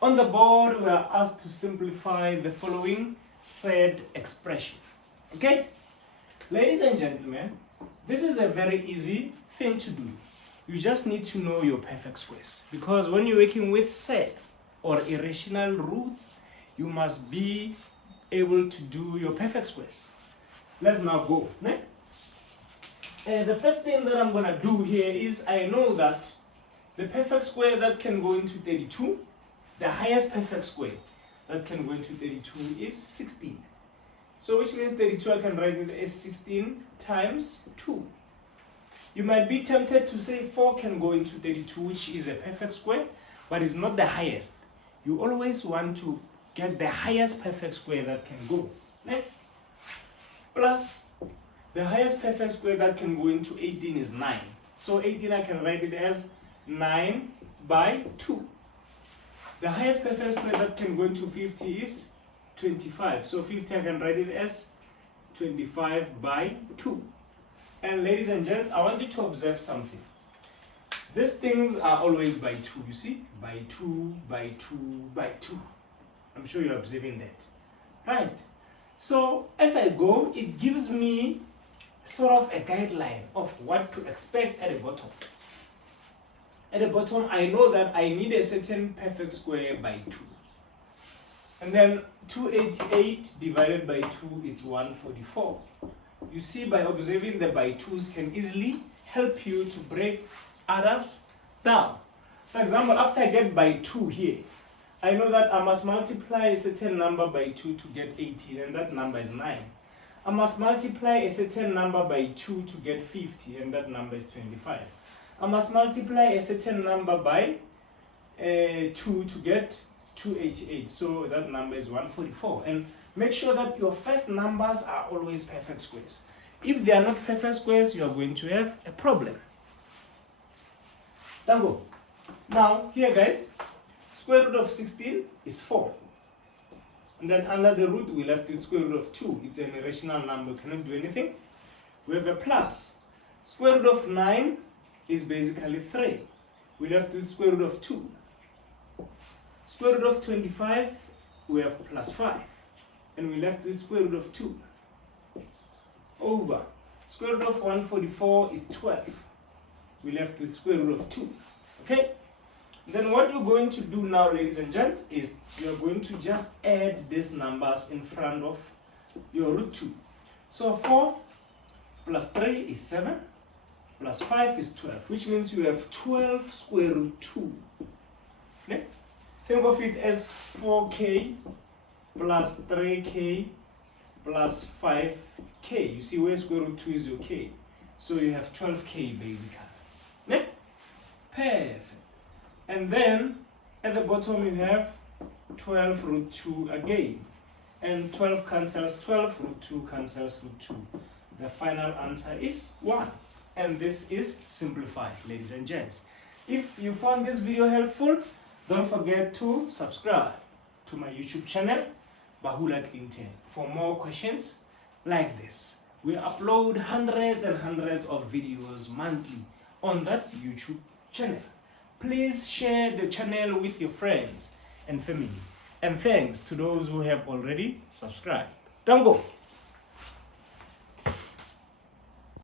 On the board, we are asked to simplify the following said expression. Okay? Ladies and gentlemen, this is a very easy thing to do. You just need to know your perfect squares. Because when you're working with sets or irrational roots, you must be able to do your perfect squares. Let's now go. Ne? The first thing that I'm going to do here is I know that the perfect square that can go into 32, the highest perfect square that can go into 32 is 16. So which means 32 I can write it as 16 times 2. You might be tempted to say 4 can go into 32, which is a perfect square, but it's not the highest. You always want to get the highest perfect square that can go. Ne? Plus, the highest perfect square that can go into 18 is 9. So 18 I can write it as 9 by 2. The highest perfect square that can go into 50 is 25. So 50 I can write it as 25 by 2. And ladies and gents, I want you to observe something. These things are always by 2, you see? By 2, by 2, by 2. I'm sure you're observing that. Right. So as I go, it gives me sort of a guideline of what to expect at the bottom. At the bottom, I know that I need a certain perfect square by 2. And then 288 divided by 2 is 144. You see, by observing the by 2's can easily help you to break others down. For example, after I get by 2 here, I know that I must multiply a certain number by 2 to get 18, and that number is 9. I must multiply a certain number by 2 to get 50, and that number is 25. I must multiply a certain number by 2 to get 288, so that number is 144. And make sure that your first numbers are always perfect squares. If they are not perfect squares, you are going to have a problem. Dango. Now, here guys, square root of 16 is 4. And then under the root, we left with square root of 2. It's an irrational number, cannot do anything. We have a plus. Square root of 9 is basically 3. We left with square root of 2. Square root of 25, we have plus 5. And we left with square root of 2. Over. Square root of 144 is 12. We left with square root of 2. Okay? Then what you're going to do now, ladies and gents, is you're going to just add these numbers in front of your root 2. So 4 plus 3 is 7. Plus 5 is 12, which means you have 12 square root 2. Okay? Think of it as 4k plus 3k plus 5k. You see where square root 2 is your k. So you have 12k basically. Okay? Perfect. And then at the bottom you have 12 root 2 again. And 12 cancels 12, root 2 cancels root 2. The final answer is 1. And this is simplified, ladies and gents. If you found this video helpful, don't forget to subscribe to my YouTube channel, Bahula Clinton, for more questions like this. We upload hundreds and hundreds of videos monthly on that YouTube channel. Please share the channel with your friends and family. And thanks to those who have already subscribed. Dango!